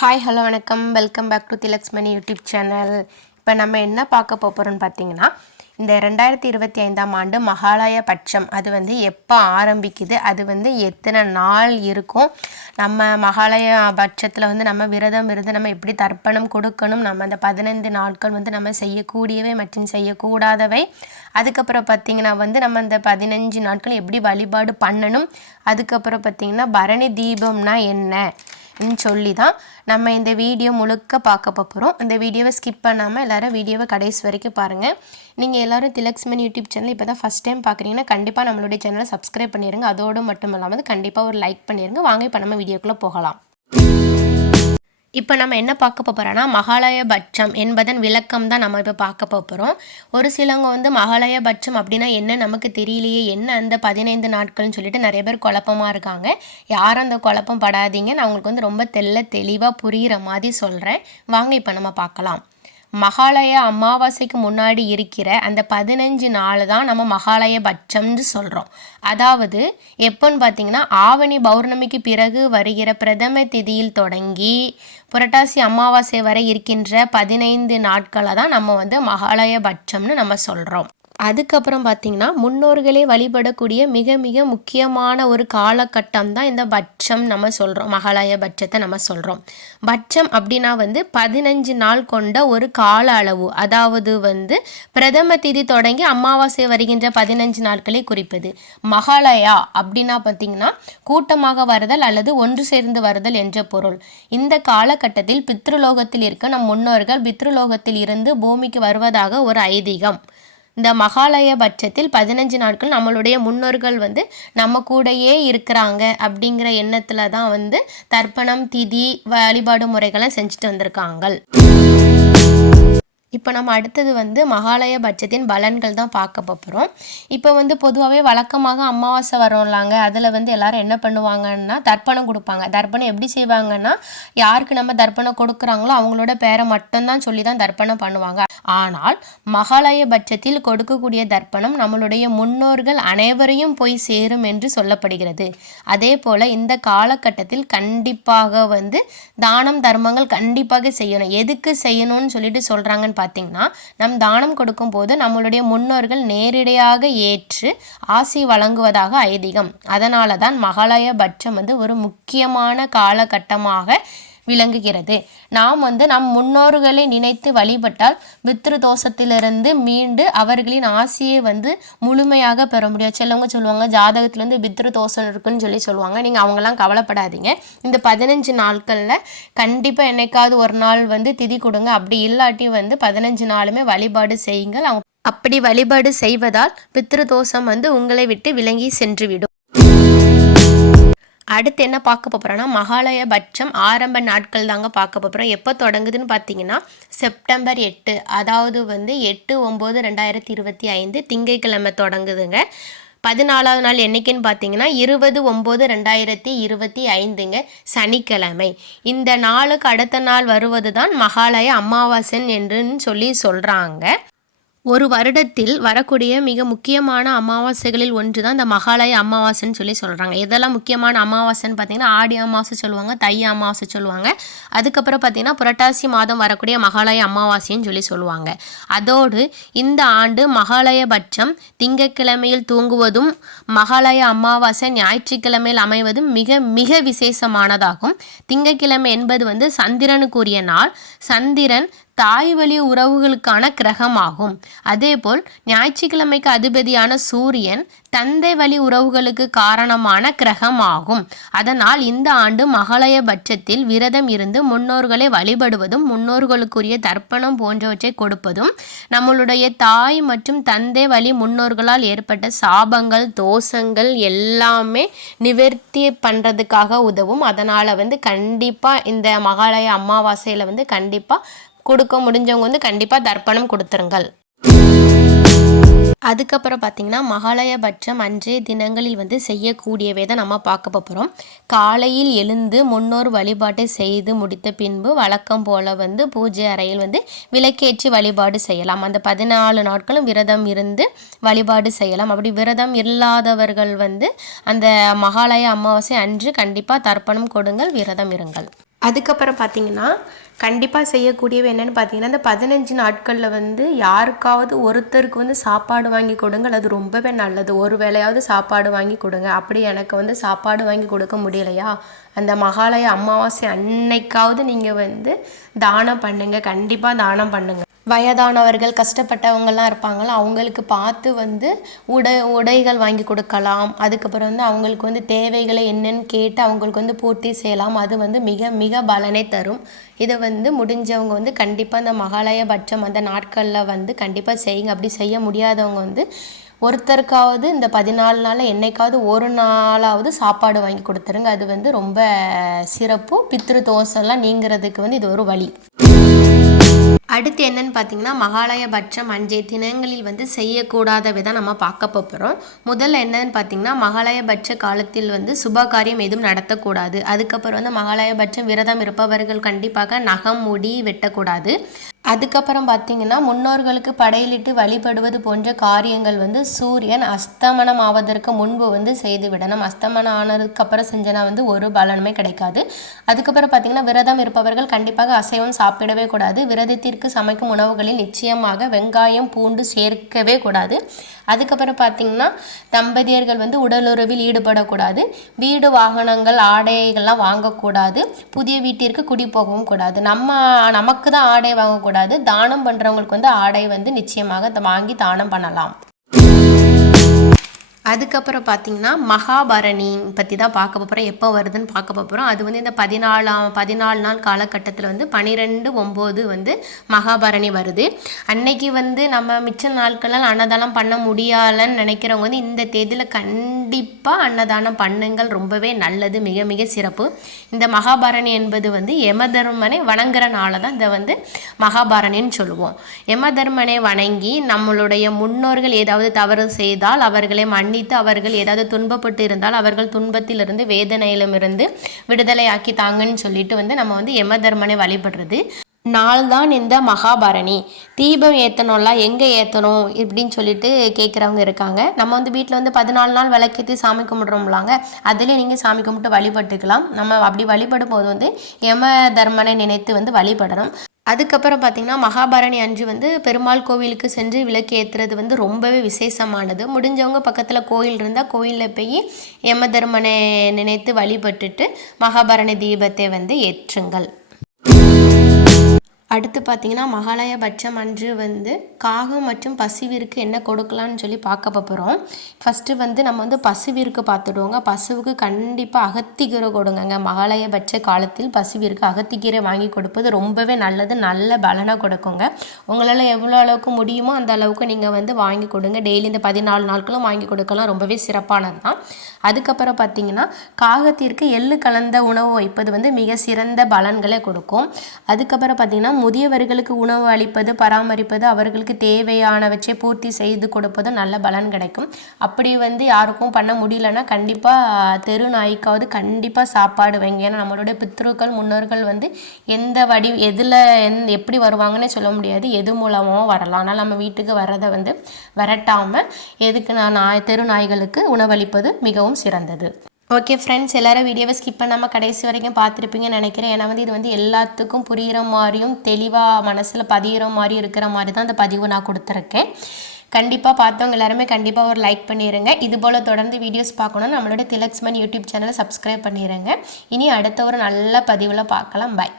Hi hello வணக்கம். Welcome back to Thilaksmani YouTube channel இப்போ நம்ம என்ன பார்க்க போகிறோம்னு பார்த்தீங்கன்னா இந்த ரெண்டாயிரத்தி இருபத்தி ஐந்தாம் ஆண்டு மகாலய பட்சம். அது வந்து எப்போ ஆரம்பிக்குது? அது வந்து எத்தனை நாள் இருக்கும்? நம்ம மகாலய பட்சத்தில் வந்து நம்ம விரதம் இருந்து நம்ம எப்படி தர்ப்பணம் கொடுக்கணும்? நம்ம அந்த பதினைந்து நாட்கள் வந்து நம்ம செய்யக்கூடியவை மற்றும் செய்யக்கூடாதவை. அதுக்கப்புறம் பார்த்திங்கன்னா வந்து நம்ம அந்த பதினஞ்சு நாட்கள் எப்படி வழிபாடு பண்ணணும்? அதுக்கப்புறம் பார்த்திங்கன்னா பரணி தீபம்னா என்ன? சொல்லி தான் நம்ம இந்த வீடியோ முழுக்க பார்க்க போகிறோம் அந்த வீடியோவை ஸ்கிப் பண்ணாமல் எல்லோரும் வீடியோவை கடைசி வரைக்கும் பாருங்கள் நீங்கள் எல்லாரும் திலக்ஸ்மன் யூடியூப் சேனல் இப்போ தான் ஃபஸ்ட் டைம் பார்க்குறீங்கன்னா கண்டிப்பாக நம்மளுடைய சேனலை சப்ஸ்கிரைப் பண்ணிடுங்க அதோடு மட்டும் இல்லாமல் கண்டிப்பாக ஒரு லைக் பண்ணிடுங்க வாங்க இப்போ நம்ம வீடியோக்குள்ளே போகலாம். இப்போ நம்ம என்ன பார்க்க போகிறோன்னா மகாலயபட்சம் என்பதன் விளக்கம் தான் நம்ம இப்போ பார்க்க போகிறோம் ஒரு சிலவங்க வந்து மகாலயபட்சம் அப்படின்னா என்ன நமக்கு தெரியலையே என்ன அந்த பதினைந்து நாட்கள்னு சொல்லிட்டு நிறைய பேர் குழப்பமாக இருக்காங்க. யாரும் அந்த குழப்பம் படாதீங்க நான் உங்களுக்கு வந்து ரொம்ப தெல்ல தெளிவாக புரிகிற மாதிரி சொல்கிறேன் வாங்க இப்போ நம்ம பார்க்கலாம். மகாலய அமாவாசைக்கு முன்னாடி இருக்கிற அந்த பதினஞ்சு நாள் தான் நம்ம மகாலய பட்சம்னு சொல்கிறோம் அதாவது எப்போன்னு பார்த்தீங்கன்னா ஆவணி பௌர்ணமிக்கு பிறகு வருகிற பிரதம திதியில் தொடங்கி புரட்டாசி அமாவாசை வரை இருக்கின்ற பதினைந்து நாட்களை தான் நம்ம வந்து மகாலய பட்சம்னு நம்ம சொல்கிறோம் அதுக்கப்புறம் பார்த்திங்கன்னா முன்னோர்களே வழிபடக்கூடிய மிக மிக முக்கியமான ஒரு காலகட்டம் தான் இந்த பட்சம் நம்ம சொல்கிறோம் மகாலய பட்சத்தை நம்ம சொல்கிறோம் பட்சம் அப்படின்னா வந்து பதினஞ்சு நாள் கொண்ட ஒரு கால அளவு. அதாவது வந்து பிரதம திதி தொடங்கி அமாவாசை வருகின்ற பதினஞ்சு நாட்களை குறிப்பது. மகாலயா அப்படின்னா பார்த்திங்கன்னா கூட்டமாக வருதல் அல்லது ஒன்று சேர்ந்து வருதல் என்ற பொருள். இந்த காலகட்டத்தில் பித்ருலோகத்தில் இருக்க நம் முன்னோர்கள் பித்ருலோகத்தில் இருந்து பூமிக்கு வருவதாக ஒரு ஐதீகம். இந்த மகாலய பட்சத்தில் பதினஞ்சு நாட்கள் நம்மளுடைய முன்னோர்கள் வந்து நம்ம கூடயே இருக்கிறாங்க அப்படிங்கிற எண்ணத்தில் தான் வந்து தர்ப்பணம் திதி வழிபாடு முறைகளை செஞ்சுட்டு வந்திருக்காங்க. இப்போ நம்ம அடுத்தது வந்து மகாலய பட்சத்தின் பலன்கள் தான் பார்க்க போகிறோம் இப்போ வந்து பொதுவாகவே வழக்கமாக அமாவாசை வரோம்லாங்க அதில் வந்து எல்லாரும் என்ன பண்ணுவாங்கன்னா தர்ப்பணம் கொடுப்பாங்க. தர்ப்பணம் எப்படி செய்வாங்கன்னா யாருக்கு நம்ம தர்ப்பணம் கொடுக்குறாங்களோ அவங்களோட பேரை மட்டும்தான் சொல்லி தான் தர்ப்பணம் பண்ணுவாங்க. ஆனால் மகாலய பட்சத்தில் கொடுக்கக்கூடிய தர்ப்பணம் நம்மளுடைய முன்னோர்கள் அனைவரையும் போய் சேரும் என்று சொல்லப்படுகிறது. அதே போல் இந்த காலகட்டத்தில் கண்டிப்பாக வந்து தானம் தர்மங்கள் கண்டிப்பாக செய்யணும். எதுக்கு செய்யணும்னு சொல்லிட்டு சொல்கிறாங்கன்னு பார்த்தீங்கன்னா நம் தானம் கொடுக்கும் போது நம்மளுடைய முன்னோர்கள் நேரடியாக ஏற்று ஆசி வழங்குவதாக ஐதீகம். அதனால தான் மகாலய பட்சம் வந்து ஒரு முக்கியமான காலகட்டமாக விளங்குகிறது. நாம் வந்து நம் முன்னோர்களை நினைத்து வழிபட்டால் பித்ரு தோஷத்திலிருந்து மீண்டு அவர்களின் ஆசையை வந்து முழுமையாக பெற முடியும் சிலவங்க சொல்லுவாங்க ஜாதகத்துலேருந்து பித்ரு தோஷம் இருக்குன்னு சொல்லி சொல்லுவாங்க. நீங்கள் அவங்களாம் கவலைப்படாதீங்க. இந்த பதினஞ்சு நாட்களில் கண்டிப்பாக என்னைக்காவது ஒரு நாள் வந்து திதி கொடுங்க. அப்படி இல்லாட்டி வந்து பதினஞ்சு நாளுமே வழிபாடு செய்யுங்கள். அவங்க அப்படி வழிபாடு செய்வதால் பித்ரு தோஷம் வந்து உங்களை விட்டு விளங்கி சென்றுவிடும். அடுத்து என்ன பார்க்க போகிறோன்னா மகாலய பட்சம் ஆரம்ப நாட்கள் தாங்க பார்க்க போகிறோம் எப்போ தொடங்குதுன்னு பார்த்தீங்கன்னா செப்டம்பர் எட்டு அதாவது வந்து எட்டு ஒம்பது ரெண்டாயிரத்தி இருபத்தி ஐந்து திங்கட்கிழமை தொடங்குதுங்க. பதினாலாவது நாள் என்னைக்குன்னு பார்த்தீங்கன்னா இருபது ஒம்பது ரெண்டாயிரத்தி இருபத்தி ஐந்துங்க சனிக்கிழமை. இந்த நாளுக்கு அடுத்த நாள் வருவது தான் மகாலய அமாவாசன் என்றுன்னு சொல்லி சொல்கிறாங்க ஒரு வருடத்தில் வரக்கூடிய மிக முக்கியமான அமாவாசைகளில் ஒன்று தான் இந்த மகாலய அமாவாசைன்னு சொல்லி சொல்கிறாங்க இதெல்லாம் முக்கியமான அமாவாசைன்னு பார்த்தீங்கன்னா ஆடி அமாவாசை சொல்லுவாங்க தை அமாவாசை சொல்லுவாங்க. அதுக்கப்புறம் பார்த்தீங்கன்னா புரட்டாசி மாதம் வரக்கூடிய மகாலய அமாவாசைன்னு சொல்லி சொல்லுவாங்க. அதோடு இந்த ஆண்டு மகாலய பட்சம் திங்கட்கிழமையில் தூங்குவதும் மகாலய அமாவாசை ஞாயிற்றுக்கிழமையில் அமைவதும் மிக மிக விசேஷமானதாகும். திங்கட்கிழமை என்பது வந்து சந்திரனுக்குரிய நாள். சந்திரன் தாய் வழி உறவுகளுக்கான கிரகமாகும். அதேபோல் ஞாயிற்றுக்கிழமைக்கு அதிபதியான சூரியன் தந்தை வழி உறவுகளுக்கு காரணமான கிரகம் ஆகும் அதனால் இந்த ஆண்டு மகாலய பட்சத்தில் விரதம் இருந்து முன்னோர்களை வழிபடுவதும் முன்னோர்களுக்குரிய தர்ப்பணம் போன்றவற்றை கொடுப்பதும் நம்மளுடைய தாய் மற்றும் தந்தை வழி முன்னோர்களால் ஏற்பட்ட சாபங்கள் தோஷங்கள் எல்லாமே நிவர்த்தி பண்ணுறதுக்காக உதவும். அதனால் வந்து கண்டிப்பாக இந்த மகாலய அமாவாசையில் வந்து கண்டிப்பாக கொடுக்க முடிஞ்சவங்க வந்து கண்டிப்பாக தர்ப்பணம் கொடுத்துருங்கள். அதுக்கப்புறம் பார்த்திங்கன்னா மகாலயபட்சம் அன்றைய தினங்களில் வந்து செய்யக்கூடியவை தான் நம்ம பார்க்க போகிறோம் காலையில் எழுந்து முன்னோர் வழிபாட்டை செய்து முடித்த பின்பு வழக்கம் போல் வந்து பூஜை அறையில் வந்து விளக்கேற்றி வழிபாடு செய்யலாம். அந்த பதினாலு நாட்களும் விரதம் இருந்து வழிபாடு செய்யலாம். அப்படி விரதம் இல்லாதவர்கள் வந்து அந்த மகாலய அமாவாசை அன்று கண்டிப்பாக தர்ப்பணம் கொடுங்கள் விரதம் இருங்கள். அதுக்கப்புறம் பார்த்தீங்கன்னா கண்டிப்பாக செய்யக்கூடியவை என்னென்னு பார்த்தீங்கன்னா இந்த பதினஞ்சு நாட்களில் வந்து யாருக்காவது ஒருத்தருக்கு வந்து சாப்பாடு வாங்கி கொடுங்க அது ரொம்பவே நல்லது. ஒரு வேளையாவது சாப்பாடு வாங்கி கொடுங்க. அப்படி எனக்கு வந்து சாப்பாடு வாங்கி கொடுக்க முடியலையா? அந்த மகாலய அமாவாசை அன்னைக்காவது நீங்கள் வந்து தானம் பண்ணுங்கள் கண்டிப்பாக தானம் பண்ணுங்கள் வயதானவர்கள் கஷ்டப்பட்டவங்கள்லாம் இருப்பாங்களா அவங்களுக்கு பார்த்து வந்து உடை உடைகள் வாங்கி கொடுக்கலாம். அதுக்கப்புறம் வந்து அவங்களுக்கு வந்து தேவைகளை என்னென்னு கேட்டு அவங்களுக்கு வந்து பூர்த்தி செய்யலாம். அது வந்து மிக மிக பலனை தரும். இதை வந்து முடிஞ்சவங்க வந்து கண்டிப்பாக அந்த மகாலயபட்சம் அந்த நாட்களில் வந்து கண்டிப்பாக செய்யுங்க. அப்படி செய்ய முடியாதவங்க வந்து ஒருத்தருக்காவது இந்த பதினாலு நாளில் என்னைக்காவது ஒரு நாளாவது சாப்பாடு வாங்கி கொடுத்துருங்க. அது வந்து ரொம்ப சிறப்பு. பித்ரு தோசைலாம் நீங்கிறதுக்கு வந்து இது ஒரு வழி. அடுத்து என்னன்னு பார்த்தீங்கன்னா மகாலய பட்சம் அஞ்சே தினங்களில் வந்து செய்யக்கூடாதவை தான் நம்ம பார்க்க போகிறோம் முதல்ல என்னன்னு பார்த்தீங்கன்னா மகாலய பட்ச காலத்தில் வந்து சுப காரியம் எதுவும் நடத்தக்கூடாது. அதுக்கப்புறம் வந்து மகாலய பட்சம் விரதம் இருப்பவர்கள் கண்டிப்பாக நகம் முடி வெட்டக்கூடாது. அதுக்கப்புறம் பார்த்தீங்கன்னா முன்னோர்களுக்கு படையிலிட்டு வழிபடுவது போன்ற காரியங்கள் வந்து சூரியன் அஸ்தமனம் ஆவதற்கு முன்பு வந்து செய்து விடணும். அஸ்தமனம் ஆனதுக்கப்புறம் செஞ்சனா வந்து ஒரு பலனுமே கிடைக்காது. அதுக்கப்புறம் பார்த்தீங்கன்னா விரதம் இருப்பவர்கள் கண்டிப்பாக அசைவம் சாப்பிடவே கூடாது. விரதத்திற்கு சமைக்கும் உணவுகளில் நிச்சயமாக வெங்காயம் பூண்டு சேர்க்கவே கூடாது. அதுக்கப்புறம் பார்த்தீங்கன்னா தம்பதியர்கள் வந்து உடலுறவில் ஈடுபடக்கூடாது. வீடு வாகனங்கள் ஆடைகள்லாம் வாங்கக்கூடாது. புதிய வீட்டிற்கு குடி போகவும் கூடாது. நம்ம நமக்கு தான் ஆடை வாங்கக்கூடாது. கூடாது தானம் பண்ணுறவங்களுக்கு வந்து ஆடை வந்து நிச்சயமாக வாங்கி தானம் பண்ணலாம். அதுக்கப்புறம் பார்த்தீங்கன்னா மகாபரணி பற்றி தான் பார்க்க போகிறோம் எப்போ வருதுன்னு பார்க்க போகிறோம் அது வந்து இந்த பதினாலாம் பதினாலு நாள் காலகட்டத்தில் வந்து பனிரெண்டு ஒம்பது வந்து மகாபரணி வருது. அன்னைக்கு வந்து நம்ம மிச்ச நாட்களால் அன்னதானம் பண்ண முடியலன்னு நினைக்கிறவங்க வந்து இந்த தேதியில் கண்டிப்பாக அன்னதானம் பண்ணுங்கள். ரொம்பவே நல்லது மிக மிக சிறப்பு. இந்த மகாபாரணி என்பது வந்து யமதர்மனை வணங்குற தான் இந்த வந்து மகாபாரணின்னு சொல்லுவோம். யமதர்மனை வணங்கி நம்மளுடைய முன்னோர்கள் ஏதாவது தவறு செய்தால் அவர்களை மன்னி மன்னித்து அவர்கள் ஏதாவது துன்பப்பட்டு இருந்தால் அவர்கள் துன்பத்திலிருந்து வேதனையிலுமிருந்து விடுதலையாக்கி தாங்கன்னு சொல்லிட்டு வந்து நம்ம வந்து யம தர்மனை வழிபடுறது. நாள் தான் இந்த மகாபரணி. தீபம் ஏற்றணும்ல எங்கே ஏற்றணும் இப்படின்னு சொல்லிட்டு கேட்குறவங்க இருக்காங்க. நம்ம வந்து வீட்டில் வந்து பதினாலு நாள் விளக்கேற்றி சாமி கும்பிட்றோம்லாங்க. அதுலேயே நீங்கள் சாமி கும்பிட்டு வழிபட்டுக்கலாம். நம்ம அப்படி வழிபடும் போது வந்து யம தர்மனை நினைத்து வந்து வழிபடணும். அதுக்கப்புறம் பார்த்திங்கன்னா மகாபாரணி அன்று வந்து பெருமாள் கோவிலுக்கு சென்று விளக்கு ஏற்றுறது வந்து ரொம்பவே விசேஷமானது. முடிஞ்சவங்க பக்கத்தில் கோயில் இருந்தால் கோயிலில் போய் யம தர்மனை நினைத்து வழிபட்டுட்டு மகாபாரணி தீபத்தை வந்து ஏற்றுங்கள். அடுத்து பார்த்தீங்கன்னா மகாலய பட்சம் அன்று வந்து காகம் மற்றும் பசுவிற்கு என்ன கொடுக்கலான்னு சொல்லி பார்க்க போகிறோம் ஃபஸ்ட்டு வந்து நம்ம வந்து பசுவிற்கு பார்த்துடுவோங்க. பசுவுக்கு கண்டிப்பாக அகத்திக்கீரை கொடுங்கங்க. மகாலய பட்ச காலத்தில் பசுவிற்கு அகத்திக்கீரை வாங்கி கொடுப்பது ரொம்பவே நல்லது. நல்ல பலனை கொடுக்குங்க. உங்களால் எவ்வளோ அளவுக்கு முடியுமோ அந்த அளவுக்கு நீங்கள் வந்து வாங்கி கொடுங்க. டெய்லி இந்த பதினாலு நாட்களும் வாங்கி கொடுக்கலாம். ரொம்பவே சிறப்பானது தான் அதுக்கப்புறம் பார்த்தீங்கன்னா காகத்திற்கு எள்ளு கலந்த உணவு வைப்பது வந்து மிக சிறந்த பலன்களை கொடுக்கும். அதுக்கப்புறம் பார்த்தீங்கன்னா முதியவர்களுக்கு உணவு அளிப்பது பராமரிப்பது அவர்களுக்கு தேவையானவற்றை பூர்த்தி செய்து கொடுப்பதும் நல்ல பலன் கிடைக்கும். அப்படி வந்து யாருக்கும் பண்ண முடியலன்னா கண்டிப்பாக தெரு நாய்க்காவது கண்டிப்பாக சாப்பாடு வைங்க. ஏன்னா நம்மளுடைய பித்ருக்கள் முன்னோர்கள் வந்து எந்த வடி எதில் எந் எப்படி வருவாங்கன்னே சொல்ல முடியாது. எது மூலமாக வரலாம். ஆனால் நம்ம வீட்டுக்கு வர்றதை வந்து விரட்டாமல் எதுக்கு நான் நாய் தெரு நாய்களுக்கு உணவளிப்பது மிகவும் மிகவும் சிறந்தது. ஓகே ஃப்ரெண்ட்ஸ் எல்லோரும் வீடியோவை ஸ்கிப் பண்ணாமல் கடைசி வரைக்கும் பார்த்துருப்பீங்கன்னு நினைக்கிறேன். ஏன்னா வந்து இது வந்து எல்லாத்துக்கும் புரிகிற மாதிரியும் தெளிவாக மனசில் பதிகிற மாதிரி இருக்கிற மாதிரி தான் அந்த பதிவு நான் கொடுத்துருக்கேன். கண்டிப்பாக பார்த்தவங்க எல்லாருமே கண்டிப்பாக ஒரு லைக் பண்ணிடுங்க இது போல் தொடர்ந்து வீடியோஸ் பார்க்கணும் நம்மளோட திலக்ஸ்மன் யூடியூப் சேனலை சப்ஸ்கிரைப் பண்ணிடுங்க இனி அடுத்த ஒரு நல்ல பதிவில் பார்க்கலாம். பாய்